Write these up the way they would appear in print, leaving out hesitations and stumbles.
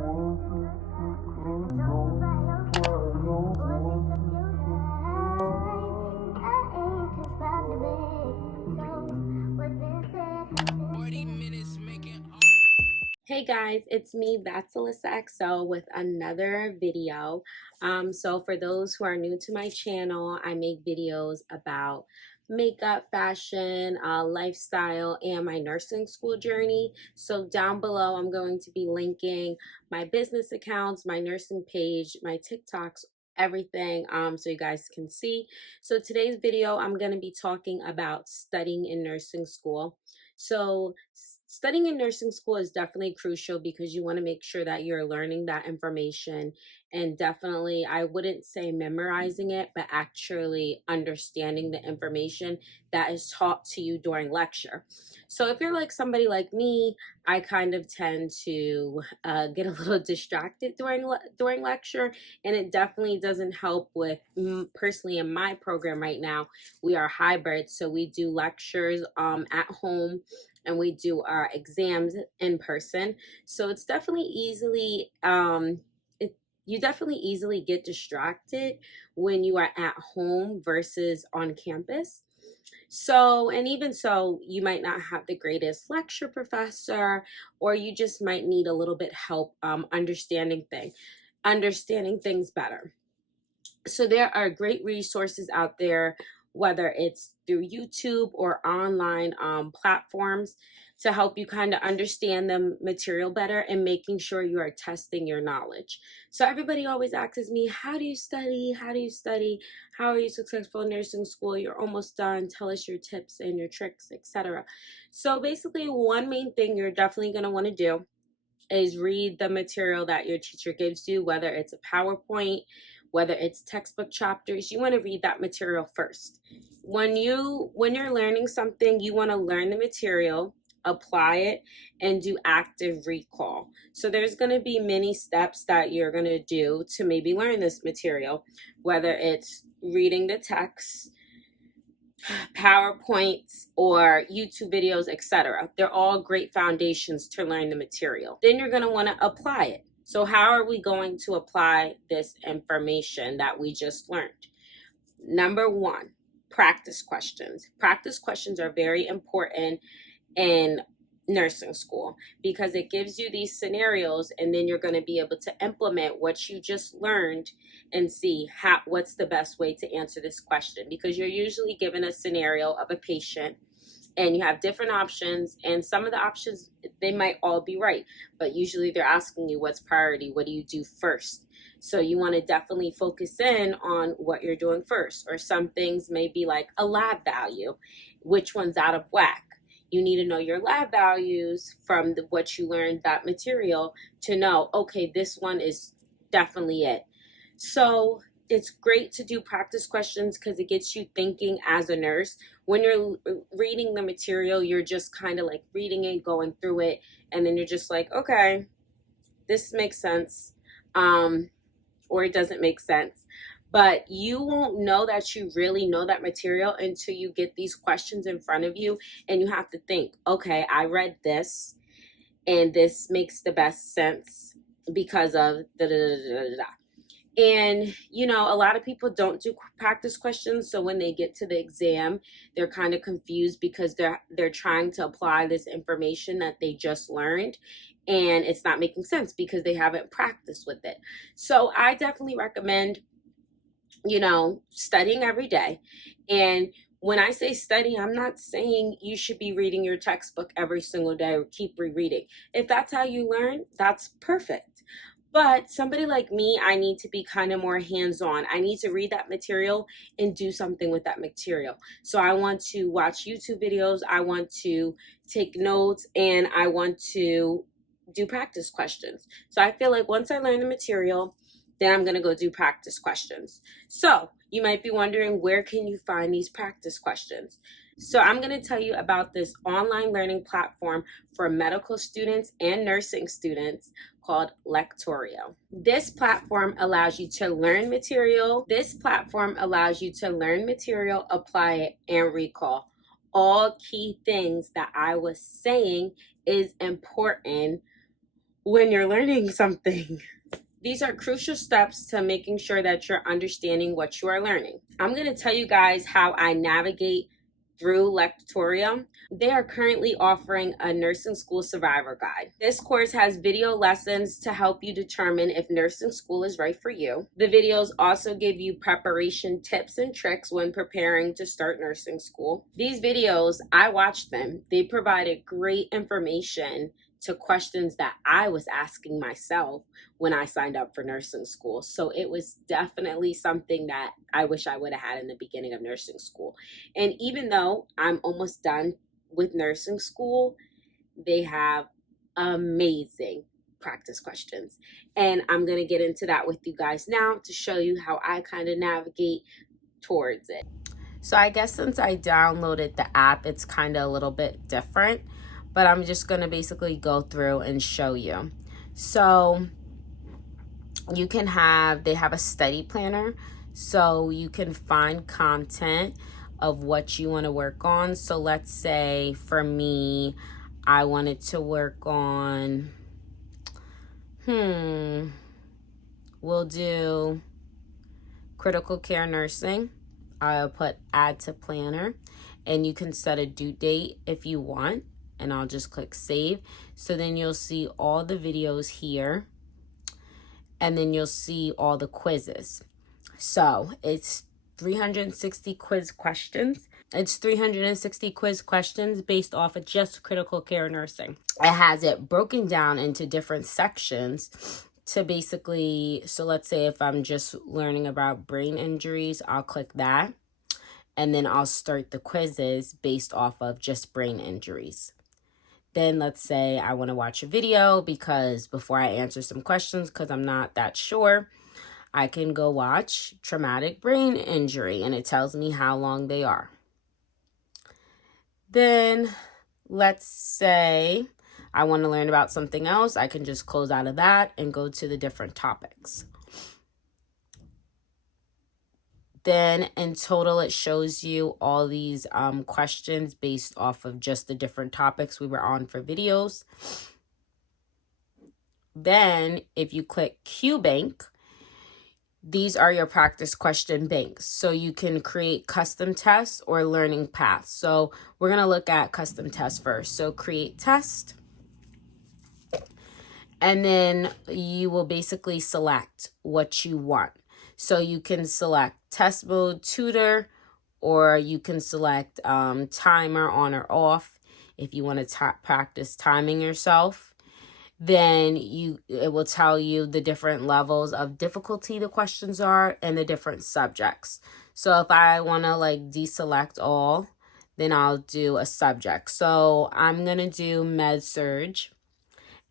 Hey guys, it's me, that's Alyssa XO with another video. So for those who are new to my channel, I make videos about makeup, fashion, lifestyle, and my nursing school journey. So down below, I'm going to be linking my business accounts, my nursing page, my TikToks, everything, so you guys can see. So today's video, I'm going to be talking about studying in nursing school. So studying in nursing school is definitely crucial because you want to make sure that you're learning that information, and definitely I wouldn't say memorizing it, but actually understanding the information that is taught to you during lecture. So if you're like somebody like me, I kind of tend to get a little distracted during lecture, and it definitely doesn't help with personally in my program right now. We are hybrid, so we do lectures at home and we do our exams in person. So it's definitely easily you definitely easily get distracted when you are at home versus on campus. So, and even so, you might not have the greatest lecture professor, or you just might need a little bit help understanding things better. So there are great resources out there, whether it's through YouTube or online platforms, to help you kind of understand the material better and making sure you are testing your knowledge. So everybody always asks me, how do you study? How do you study? How are you successful in nursing school? You're almost done. Tell us your tips and your tricks, etc. So basically, one main thing you're definitely going to want to do is read the material that your teacher gives you, whether it's a PowerPoint, whether it's textbook chapters. You want to read that material first. When you're learning something, you want to learn the material, apply it, and do active recall. So there's going to be many steps that you're going to do to maybe learn this material, whether it's reading the text, PowerPoints, or YouTube videos, etc. They're all great foundations to learn the material. Then you're going to want to apply it. So how are we going to apply this information that we just learned? Number one, practice questions. Practice questions are very important in nursing school because it gives you these scenarios, and then you're going to be able to implement what you just learned and see what's the best way to answer this question, because you're usually given a scenario of a patient and you have different options, and some of the options, they might all be right, but usually they're asking you what's priority, what do you do first. So you want to definitely focus in on what you're doing first, or some things may be like a lab value, which one's out of whack. You need to know your lab values from what you learned, that material, to know, okay, this one is definitely it. So it's great to do practice questions because it gets you thinking as a nurse. When you're reading the material, you're just kind of like reading it, going through it, and then you're just like, okay, this makes sense, or it doesn't make sense. But you won't know that you really know that material until you get these questions in front of you and you have to think, okay, I read this and this makes the best sense because of da da da da da da. And you know, a lot of people don't do practice questions, so when they get to the exam, they're kind of confused because they're trying to apply this information that they just learned, and it's not making sense because they haven't practiced with it. So I definitely recommend, you know, studying every day. And when I say study, I'm not saying you should be reading your textbook every single day or keep rereading. If that's how you learn, that's perfect. But somebody like me, I need to be kind of more hands-on. I need to read that material and do something with that material. So I want to watch YouTube videos, I want to take notes, and I want to do practice questions. So I feel like once I learn the material, then I'm going to go do practice questions. So you might be wondering, where can you find these practice questions? So I'm going to tell you about this online learning platform for medical students and nursing students called Lectorio. This platform allows you to learn material. Apply it, and recall. All key things that I was saying is important when you're learning something. These are crucial steps to making sure that you're understanding what you are learning. I'm going to tell you guys how I navigate through Lectorio. They are currently offering a nursing school survivor guide. This course has video lessons to help you determine if nursing school is right for you. The videos also give you preparation tips and tricks when preparing to start nursing school. These videos, I watched them. They provided great information to questions that I was asking myself when I signed up for nursing school. So it was definitely something that I wish I would have had in the beginning of nursing school. And even though I'm almost done with nursing school, they have amazing practice questions. And I'm going to get into that with you guys now to show you how I kind of navigate towards it. So I guess since I downloaded the app, it's kind of a little bit different, but I'm just going to basically go through and show you. So you can they have a study planner, so you can find content of what you want to work on. So let's say for me, I wanted to work on, we'll do critical care nursing. I'll put add to planner, and you can set a due date if you want, and I'll just click save. So then you'll see all the videos here, and then you'll see all the quizzes. So it's 360 quiz questions. It's 360 quiz questions based off of just critical care nursing. It has it broken down into different sections to basically, so let's say if I'm just learning about brain injuries, I'll click that. And then I'll start the quizzes based off of just brain injuries. Then let's say I want to watch a video because before I answer some questions, because I'm not that sure, I can go watch traumatic brain injury, and it tells me how long they are. Then let's say I want to learn about something else. I can just close out of that and go to the different topics. Then in total, it shows you all these questions based off of just the different topics we were on for videos. Then if you click Q Bank, these are your practice question banks. So you can create custom tests or learning paths. So we're going to look at custom tests first. So create test. And then you will basically select what you want. So you can select test mode, tutor, or you can select timer on or off if you want to practice timing yourself. Then it will tell you the different levels of difficulty the questions are and the different subjects. So if I want to like deselect all, then I'll do a subject. So I'm going to do med surge.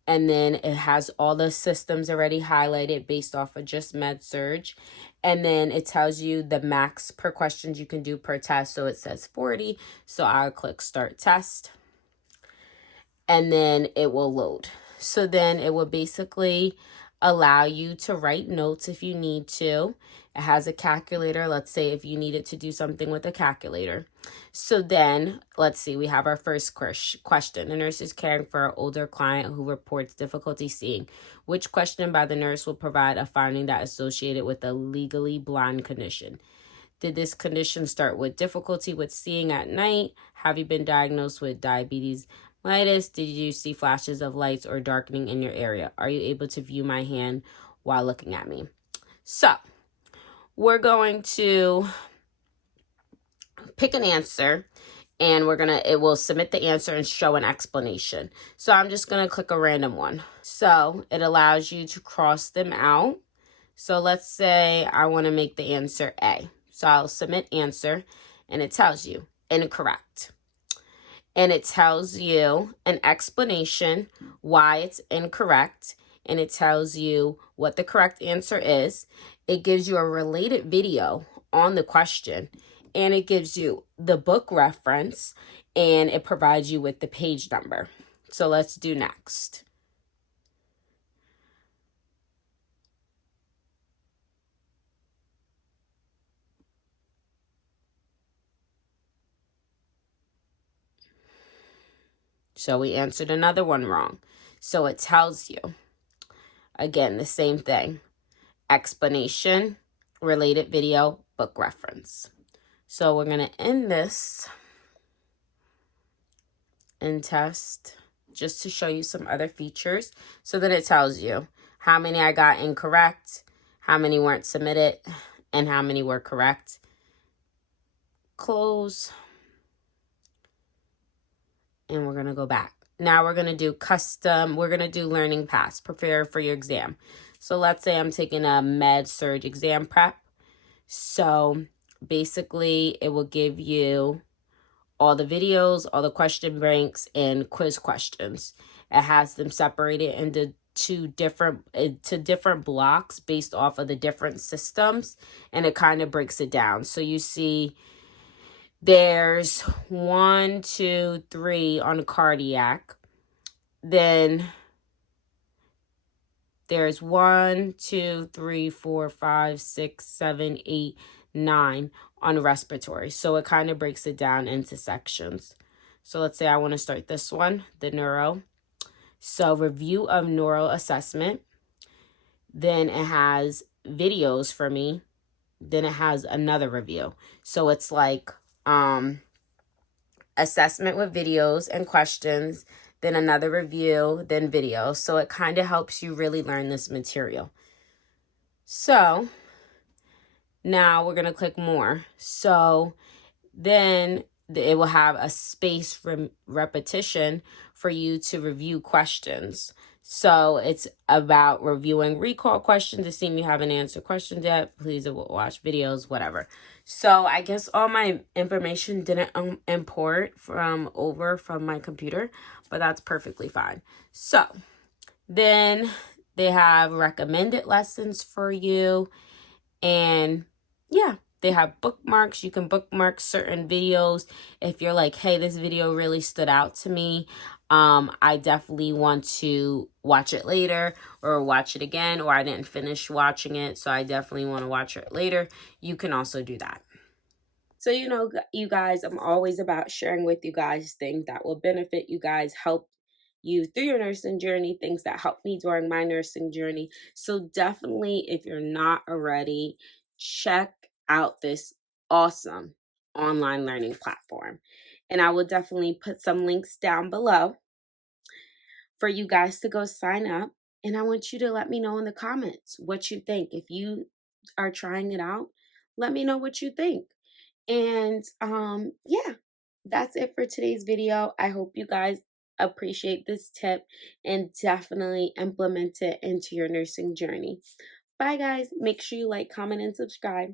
And then it has all the systems already highlighted based off of just med surge. And then it tells you the max per questions you can do per test. So it says 40. So I'll click start test. And then it will load. So then it will basically allow you to write notes if you need to. It has a calculator. Let's say if you needed to do something with a calculator. So then, let's see, we have our first question. The nurse is caring for an older client who reports difficulty seeing. Which question by the nurse will provide a finding that is associated with a legally blind condition? Did this condition start with difficulty with seeing at night? Have you been diagnosed with diabetes mellitus? Did you see flashes of lights or darkening in your area? Are you able to view my hand while looking at me? So we're going to pick an answer, and it will submit the answer and show an explanation. So I'm just going to click a random one. So it allows you to cross them out. So let's say I want to make the answer A. So I'll submit answer, and it tells you incorrect. And it tells you an explanation why it's incorrect, and it tells you what the correct answer is. It gives you a related video on the question, and it gives you the book reference, and it provides you with the page number. So let's do next. So we answered another one wrong. So it tells you Again, the same thing. Explanation, related video, book reference. So we're going to end this and test just to show you some other features so that it tells you how many I got incorrect, how many weren't submitted, and how many were correct. Close. And we're going to go back. Now we're going to do custom. We're going to do learning paths. Prepare for your exam. So let's say I'm taking a med surg exam prep. So basically it will give you all the videos, all the question banks, and quiz questions. It has them separated into different blocks based off of the different systems, and it kind of breaks it down. So you see there's 1, 2, 3 on cardiac. Then there's 1, 2, 3, 4, 5, 6, 7, 8, 9 on respiratory. So it kind of breaks it down into sections. So let's say I want to start this one, the neuro. So review of neural assessment. Then it has videos for me. Then it has another review. So it's like assessment with videos and questions, then another review, then video. So it kind of helps you really learn this material. So now we're going to click more. So then it will have a space repetition for you to review questions. So it's about reviewing recall questions to see if you haven't answered questions yet. Please watch videos, whatever. So I guess all my information didn't import from my computer, but that's perfectly fine. So then they have recommended lessons for you. And yeah, they have bookmarks. You can bookmark certain videos. If you're like, hey, this video really stood out to me. I definitely want to watch it later or watch it again, or I didn't finish watching it, so I definitely want to watch it later. You can also do that. So, you guys, I'm always about sharing with you guys things that will benefit you guys, help you through your nursing journey, things that helped me during my nursing journey. So definitely, if you're not already, check out this awesome online learning platform. And I will definitely put some links down below for you guys to go sign up. And I want you to let me know in the comments what you think. If you are trying it out, let me know what you think. And yeah, that's it for today's video. I hope you guys appreciate this tip and definitely implement it into your nursing journey. Bye guys. Make sure you like, comment, and subscribe.